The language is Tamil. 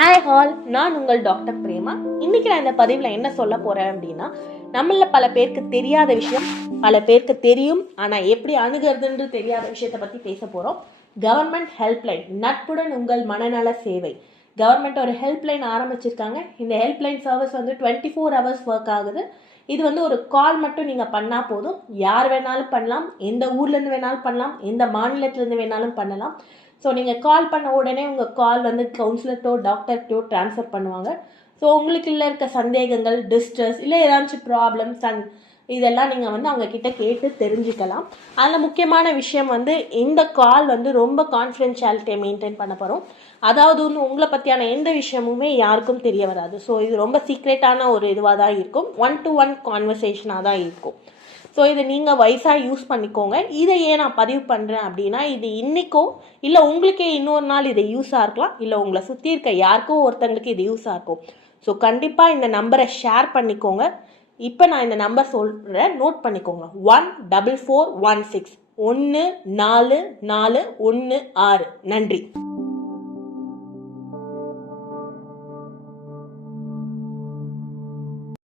ஹாய் ஹால், நான் உங்கள் டாக்டர் பிரேமா. இன்னைக்கு நான் இந்த பதிவில் என்ன சொல்ல போறேன் அப்படின்னா, நம்மள பல பேருக்கு தெரியாத விஷயம் பல பேருக்கு தெரியும், ஆனால் எப்படி அணுகிறதுன்னு தெரியாத விஷயத்தை பற்றி பேச போகிறோம். கவர்மெண்ட் ஹெல்ப்லைன், நட்புடன் உங்கள் மனநல சேவை. கவர்மெண்ட் ஒரு ஹெல்ப்லைன் ஆரம்பிச்சிருக்காங்க. இந்த ஹெல்ப்லைன் சர்வீஸ் 24 hours ஒர்க் ஆகுது. இது ஒரு கால் மட்டும் நீங்கள் பண்ணால் போதும். யார் வேணாலும் பண்ணலாம், எந்த ஊர்லேருந்து வேணாலும் பண்ணலாம், எந்த மாநிலத்திலேருந்து வேணாலும் பண்ணலாம். ஸோ நீங்கள் கால் பண்ண உடனே உங்கள் கால் கவுன்சிலர்ட்டோ டாக்டர்கிட்டோ ட்ரான்ஸ்ஃபர் பண்ணுவாங்க. ஸோ உங்களுக்கு இருக்க சந்தேகங்கள், டிஸ்ட்ரெஸ், இல்லை ஏதாச்சும் ப்ராப்ளம்ஸ் இதெல்லாம் நீங்கள் அவங்க கிட்ட கேட்டு தெரிஞ்சுக்கலாம். அதில் முக்கியமான விஷயம் இந்த கால் ரொம்ப கான்ஃபிடென்ஷியாலிட்டியை மெயின்டைன் பண்ண போகிறோம். அதாவது உங்களை பற்றியான எந்த விஷயமுமே யாருக்கும் தெரிய வராது. ஸோ இது ரொம்ப சீக்ரெட்டான ஒரு இதுவாக தான் இருக்கும். 1-to-1 கான்வர்சேஷனாக தான் இருக்கும். ஸோ இதை நீங்கள் வயசாக யூஸ் பண்ணிக்கோங்க. இதை ஏன் நான் பதிவு பண்ணுறேன் அப்படின்னா, இது இன்றைக்கோ இல்லை உங்களுக்கே இன்னொரு நாள் இது யூஸாக இருக்கலாம், இல்லை உங்களை சுற்றி இருக்க யாருக்கோ ஒருத்தங்களுக்கு இது யூஸாக இருக்கும். ஸோ கண்டிப்பாக இந்த நம்பரை ஷேர் பண்ணிக்கோங்க. இப்போ நான் இந்த நம்பர் சொல்கிறேன், நோட் பண்ணிக்கோங்க. 14416 1441 6. நன்றி.